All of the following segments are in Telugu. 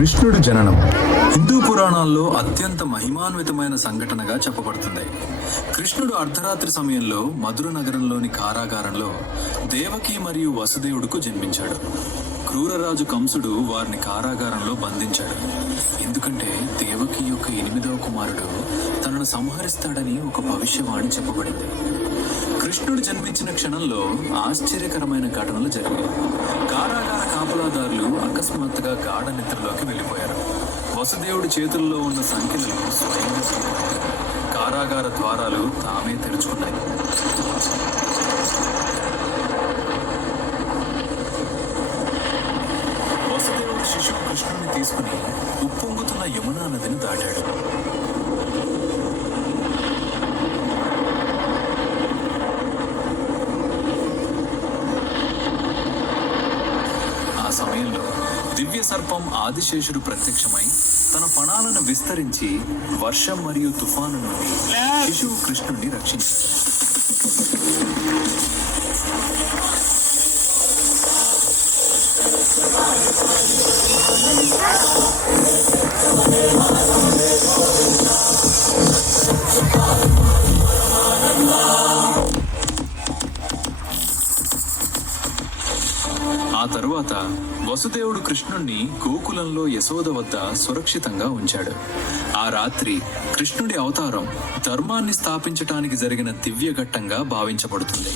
కృష్ణుడి జననం హిందూ పురాణాల్లో అత్యంత మహిమాన్వితమైన సంఘటనగా చెప్పబడుతుంది. కృష్ణుడు అర్ధరాత్రి సమయంలో మధుర నగరంలోని కారాగారంలో దేవకి మరియు వసుదేవుడుకు జన్మించాడు. క్రూరరాజు కంసుడు వారిని కారాగారంలో బంధించాడు. ఎందుకంటే దేవకి యొక్క 8వ కుమారుడు తనను సంహరిస్తాడని ఒక భవిష్యవాణి చెప్పబడింది. కృష్ణుడు జన్మించిన క్షణంలో ఆశ్చర్యకరమైన ఘటనలు జరిగాయి. కారాగార కాపలాదారులు అకస్మాత్తుగా గాఢ నిద్రలోకి వెళ్ళిపోయారు. వసుదేవుడి చేతుల్లో ఉన్న సంఖ్యలను స్వయంగా తీసుకున్నారు. కారాగార ద్వారాలు తామే తెరుచుకున్నాయి. వసుదేవుడు శిశువు కృష్ణుని తీసుకుని ఉప్పొంగుతున్న యమునా నదిని దాటాడు. ఆ సమయంలో దివ్య సర్పం ఆదిశేషుడు ప్రత్యక్షమై తన ఫణాలను విస్తరించి వర్షం మరియు తుఫాను నుండి శిశువు కృష్ణుడిని రక్షించాడు. ఆ తరువాత వసుదేవుడు కృష్ణుణ్ణి గోకులంలో యశోద వద్ద సురక్షితంగా ఉంచాడు. ఆ రాత్రి కృష్ణుడి అవతారం ధర్మాన్ని స్థాపించటానికి జరిగిన దివ్య ఘట్టంగా భావించబడుతుంది.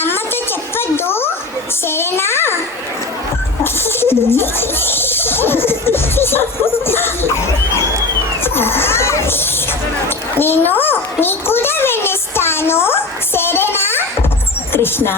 అమ్మతో చెప్పొద్దు, సరేనా? నేను నీకు కూడా వెళ్ళిస్తాను, సరేనా? కృష్ణ,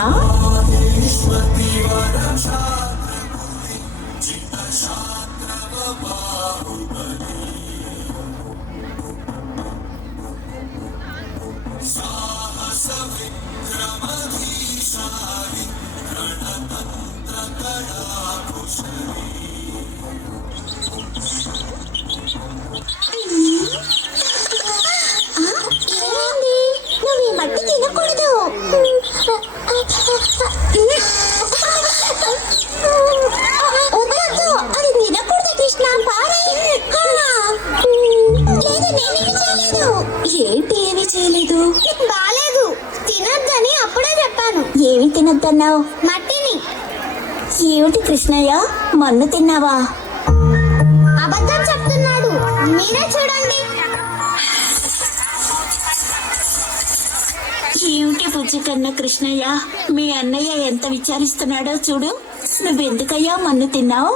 నువ్వు ఈ మట్టి తినకూడదు. వద్దు, అది తినకూడదు కృష్ణ, పారే. లేదా నేను ఏంటి ఏమీ చేయలేదు? బాలేదు, తినొద్దని అప్పుడే చెప్పాను. ఏమి తినద్దన్నావు? మట్టిని. ఏమిటి కృష్ణయ్య, మన్ను తిన్నావా? అబద్ధం చెప్తున్నాడు, మీరే చూడండి. ఏమిటి బుజ్జి కన్నా కృష్ణయ్య, మీ అన్నయ్య ఎంత విచారిస్తున్నాడో చూడు. నువ్వెందుకయ్యా మన్ను తిన్నావు?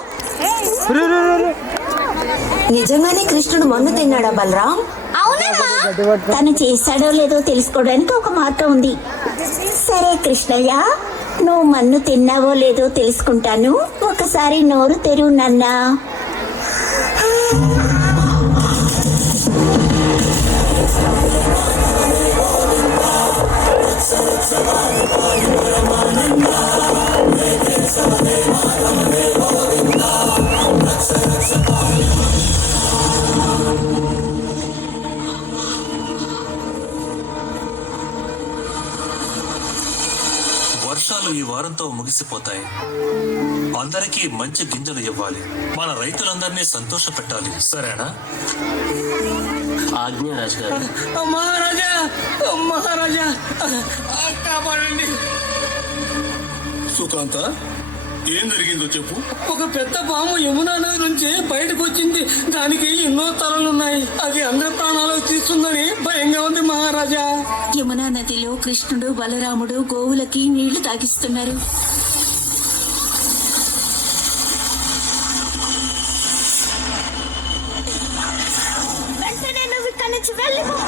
నిజంగానే కృష్ణుడు మన్ను తిన్నాడా బలరాం? అవునమ్మా. తను చేశాడో లేదో తెలుసుకోవడానికి ఒక మార్గం ఉంది. సరే కృష్ణయ్య, నువ్వు మన్ను తిన్నావో లేదో తెలుసుకుంటాను. ఒకసారి నోరు తెరువు నాన్నా. వర్షాలు ఈ వారంతో ముగిసిపోతాయి. అందరికీ మంచి గింజలు ఇవ్వాలి. మన రైతులందరినీ సంతోష పెట్టాలి. సరేనా? ఆజ్ఞ రాజుగారు. మహారాజా, మహారాజా, కాపాడండి. సుకాంత, ఏం జరిగిందో చెప్పు. ఒక పెద్ద పాము యమునా నది నుంచి బయటకు వచ్చింది. దానికి ఎన్నో తలలున్నాయి. అది అందరి ప్రాణాలు తీస్తుందని భయంగా ఉంది మహారాజా. యమునా నదిలో కృష్ణుడు బలరాముడు గోవులకి నీళ్లు తాగిస్తున్నారు. వెంటనే నువ్వు ఇక్కడి నుంచి వెళ్ళిపో.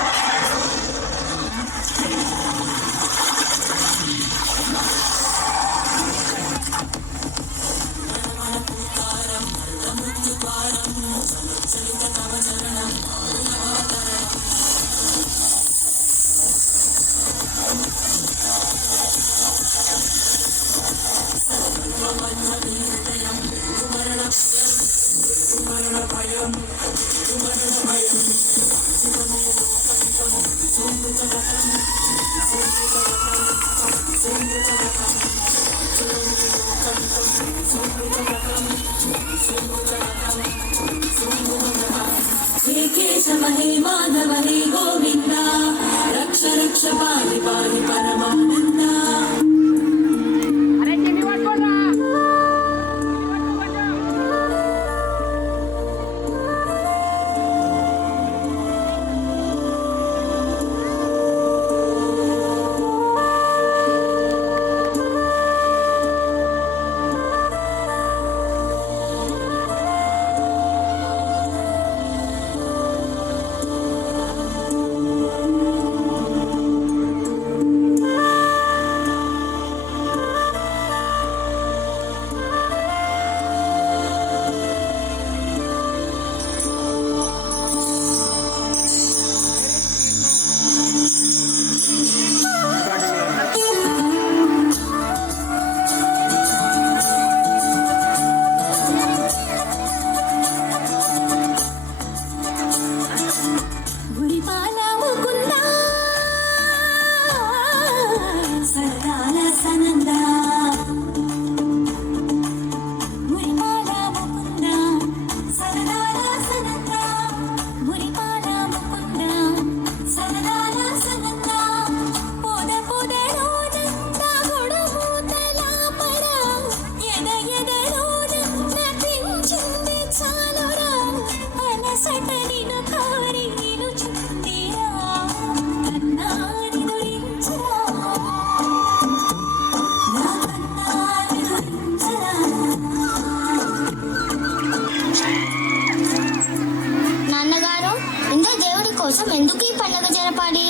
నాన్నగారు, ఇంద్ర దేవుడి కోసం ఎందుకు ఈ పండుగ జరపాలి?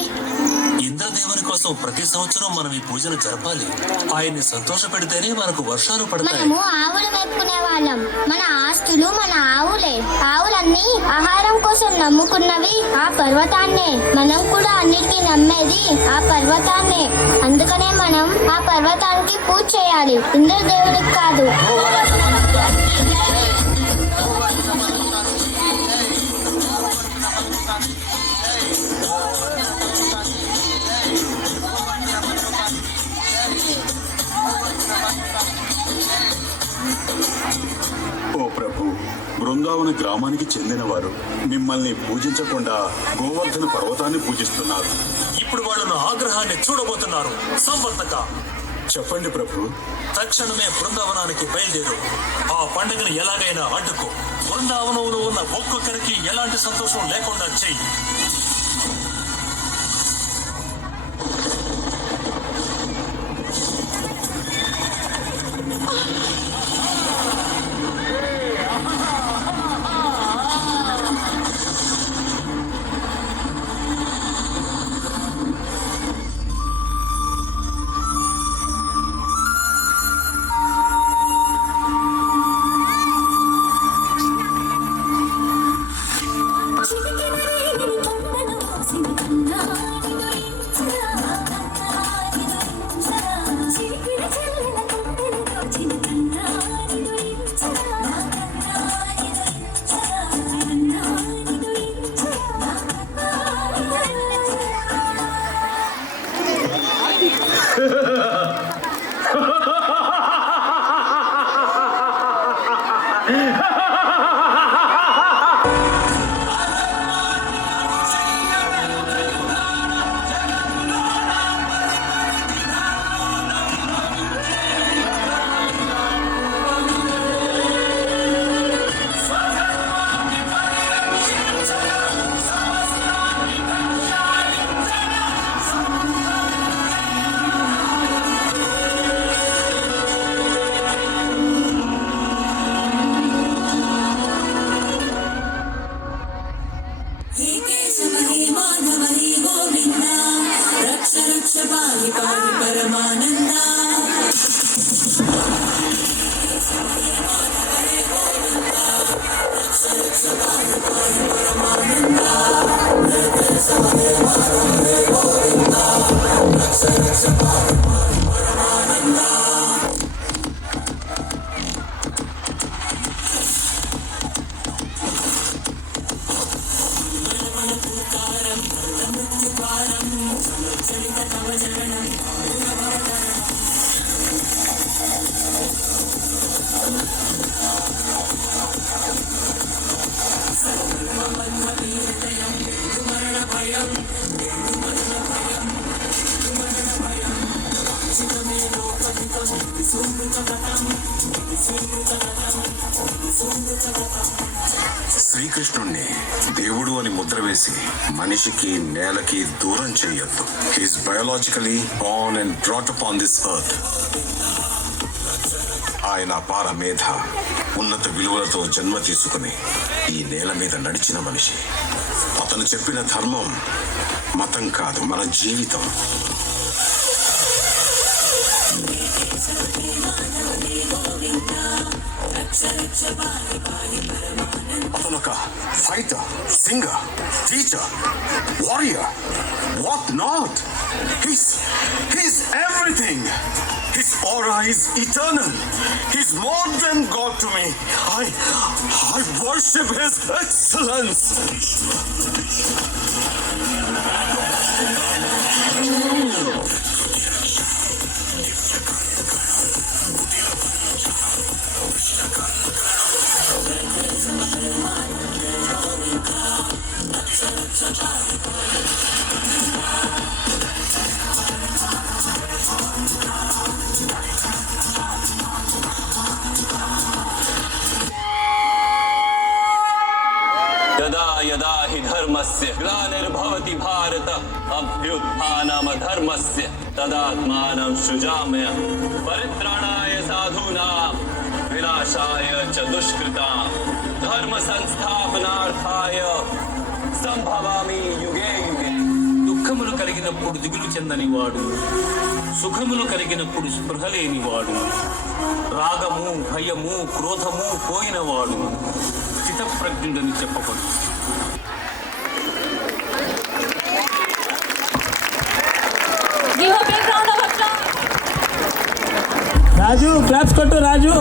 ఇంద్రదేవుని కోసం ప్రతి సంవత్సరం మనం ఈ పూజను జరపాలి. ఆయన్ని సంతోష పెడితేనే మనకు వర్షాలు పడతాయి. మనము ఆవులు మేపుకునే వాళ్ళం. మన ఆస్తులు మన ఆవులే. ఆవులన్నీ ఆహారం కోసం నమ్ముకున్నవి ఆ పర్వతాన్నే. మనం కూడా అన్నిటికీ నమ్మేది ఆ పర్వతాన్నే. అందుకనే మనం ఆ పర్వతానికి పూజ చేయాలి, ఇంద్రదేవుడికి కాదు. ఓ ప్రభు, బృందావన దగ్గరలోని గ్రామానికి చెందినవారు మిమ్మల్ని పూజించకుండా గోవర్ధన పర్వతాన్ని పూజిస్తున్నారు. ఇప్పుడు వాళ్ళు నా ఆగ్రహాన్ని చూడబోతున్నారు. సంవర్తక, చెప్పండి ప్రభు. తక్షణమే బృందావనానికి బయలుదేరు. ఆ పండుగను ఎలాగైనా అడ్డుకో. బృందావనంలో ఉన్న ఒక్కొక్కరికి ఎలాంటి సంతోషం లేకుండా చెయ్యి. శ్రీకృష్ణుణ్ణి దేవుడు అని ముద్ర వేసి మనిషికి నేలకి దూరం చేయొద్దు. He's biologically Born and brought up on this earth. ఆయన అపార మేధ, ఉన్నత విలువలతో జన్మ తీసుకుని ఈ నేల మీద నడిచిన మనిషి. అతను చెప్పిన ధర్మం మతం కాదు, మన జీవితం. అతను ఒక fighter, singer, teacher, warrior, what not. He's everything. His aura is eternal. He's more than God to me. I worship His excellence. यदा यदा हि धर्मस्य ग्लानिर्भवति भारत अभ्युत्थानमधर्मस्य तदात्मानं सृजाम्यहं परित्राणाय साधूनां विनाशाय च दुष्कृतां धर्म संस्थापनार्थाय సంభవామి యుగే యుగే. దుఃఖములు కలిగినప్పుడు దిగులు చెందని వాడు, సుఖములు కలిగినప్పుడు స్పృహ లేనివాడు, రాగము భయము క్రోధము పోయినవాడు స్థితప్రజ్ఞుడని చెప్పబడు. రాజు క్లాప్స్ కొట్టు రాజు.